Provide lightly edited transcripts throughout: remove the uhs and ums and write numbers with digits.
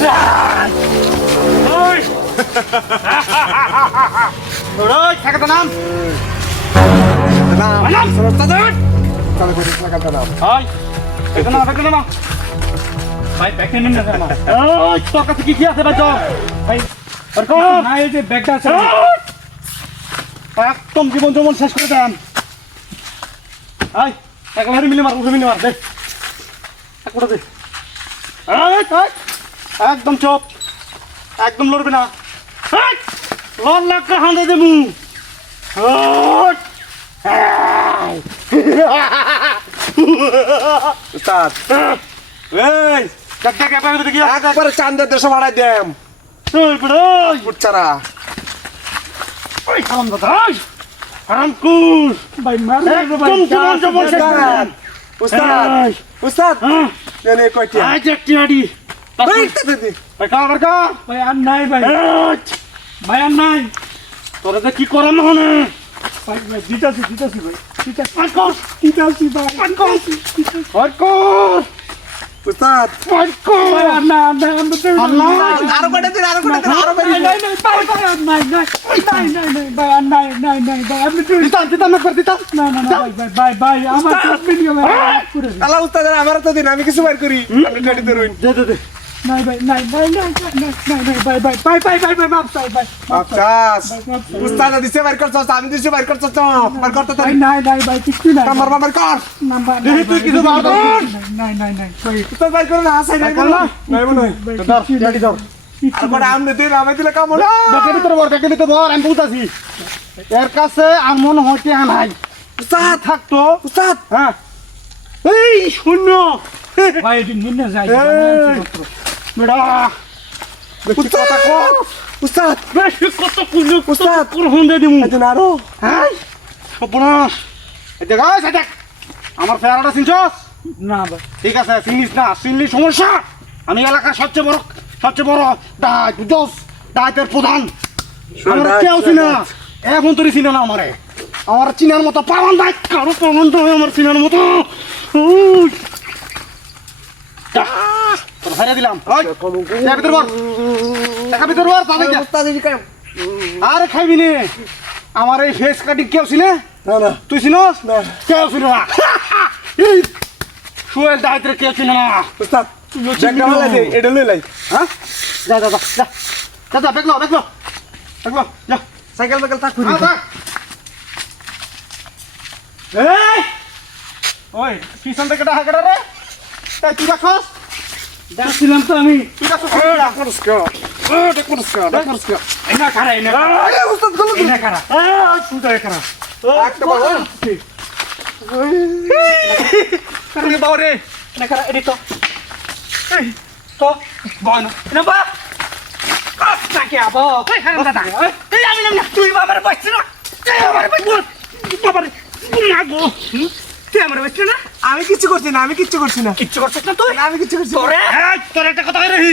ওই ওই টাকাটা নাম নাম সরতাদার চলো করে টাকাটা নাও ওই এটা না এটা না ভাই ব্যাগ নিন না না ওই তোর কাছে কি আছে ভাই তো ভাই আর কো না এই যে ব্যাগটা আছে একদম জীবন জমন শেষ করে দেন আই একবারে মিলে মার উঠে মিলে মার দে এক উঠে দে এই তাই একদম চুপ একদম লড়বে না এই লড় লাগা হাঁদে দেবু ওট উস্তাদ এই কাকা কে পাবে দেখি একবারে চাঁদের দেশে ভাড়াই দেম ওই বড় ফুটচারা ওই হারাম দাদা হারাম কুস ভাই মার একদম জীবন জমন শেষ করে দেন উস্তাদ উস্তাদ এনে কয়টি আজ একটি আড়ি এই দিদি ভাই কা ভাই আর নাই ভাই ভাই আর নাই তোরা যে কি করাম হনে ভাই ভাই দিতাছি ভাই দিতাছি পাঁচ দিতাছি ভাই পাঁচ উস্তাদ ভাই আর না আল্লাহ আরো কয়টা দিন আরো কয়টা দিন আরো বেশি নাই ভাই আপনি দিতা না করে দিতা না ভাই আমার ভিডিও পুরো আল্লাহ উস্তাদের আমার তো দিন আমি কিছু বাইর করি আপনি রেডি ধরুন দে নাই ভাই আচ্ছাস উস্তাদ দিছে বাইর করছস আমি দিছি বাইর করছস বাইর করতে তো নাই ভাই কিছু নাই কামার বাবার কর নাম্বার তুই কিছু বার নাই ভাই উস্তাদ বাইর করে না হাসাই নাই বল নাই মনে হয় ধর রেডি ধর আর বড় আমনে দিন আমি দিলে কাম হলো দেখে ভিতরে বর আমি বুঝাছি এর কাছে আর মনে হইতে নাই উস্তাদ থাকতো উস্তাদ হ্যাঁ এই শূন্য ভাই এদিন নিয়ে যাই বেড়া উস্তাদ উস্তাদ বেশি কত কুলো উস্তাদ কোন হন্দে দিমু আজ আরো হ্যাঁ সপনাস এই দেখ আমার ফেরাটা চিনছস না ভাই ঠিক আছে চিনিস না চিনলি সমস্যা আমি এলাকার সবচেয়ে বড় ডাইট বুঝছস ডাইটের প্রধান আমরা কেউ চিনা এখন তোর চিনা না আমারে আমার চিনার মতো পালন ডাইট কারো পালন তো আমার চিনার মতো তোর হারিয়ে দিলাম ভিতর বল টাকা ভিতর বল উস্তাদ এই কাম আরে খাইবি নে আমার এই ফেস কাটিং কেউ ছিল না না তুই চিনস না। কেউ ছিল না সোহেল দায়িত্বে কেউ ছিল না উস্তাদ ব্যাগটা ভালো আছে এটা লই লাই হ্যাঁ যা বেগলো যা সাইকেল বেকেল থাক এই ওই পিছন থেকে ডাকা কেডা রে তাই তুই রাখস ডাকছিলাম তো আমি তুই রাখস এনা খারা আরে উস্তাদ গলো এনা খারা তুই খারা একটা বল কারণে বাবারে এনা খারা এডি তো বয় না এনা বা কাকে আবো কই খারাপ দাদা এই আমি না তুই বাবার বসছ না তুই আমার বসছ বাবার না গো তুই আমার বসছ না আমি কিচ্ছু করছি না কিচ্ছু করছিস না তুই আমি কিচ্ছু করছি তোরে তোর একটা কথা কই রহি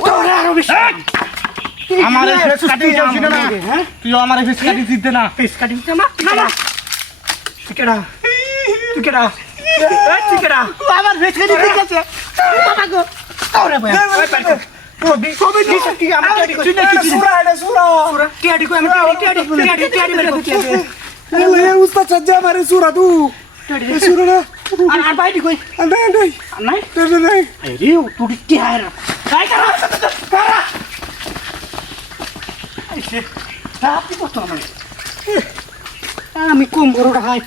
তোরে আর বেশি আমার ফেস কাটিং ছিল না হ্যাঁ তুই আমার ফেস কাটিং দিতে না ফেস কাটিং না না তুই কেডা আমার ফেস কাটিং দিতে বাবা গো তোরে বয় ওই পার সবে কি আমার টিয়াডি কই সুরা এটা সুরা টিয়াডি কই আমি টিয়াডি মেরে কই এ উস্তাদ সজ্জা মারে সুরা তু এ সুরা না আর বাইটি কই নাই নাই নাই নাই আরে তুই কি হায়রা কাই কারা আইছে আপনি কত আমার আমি কম বড়টা খাই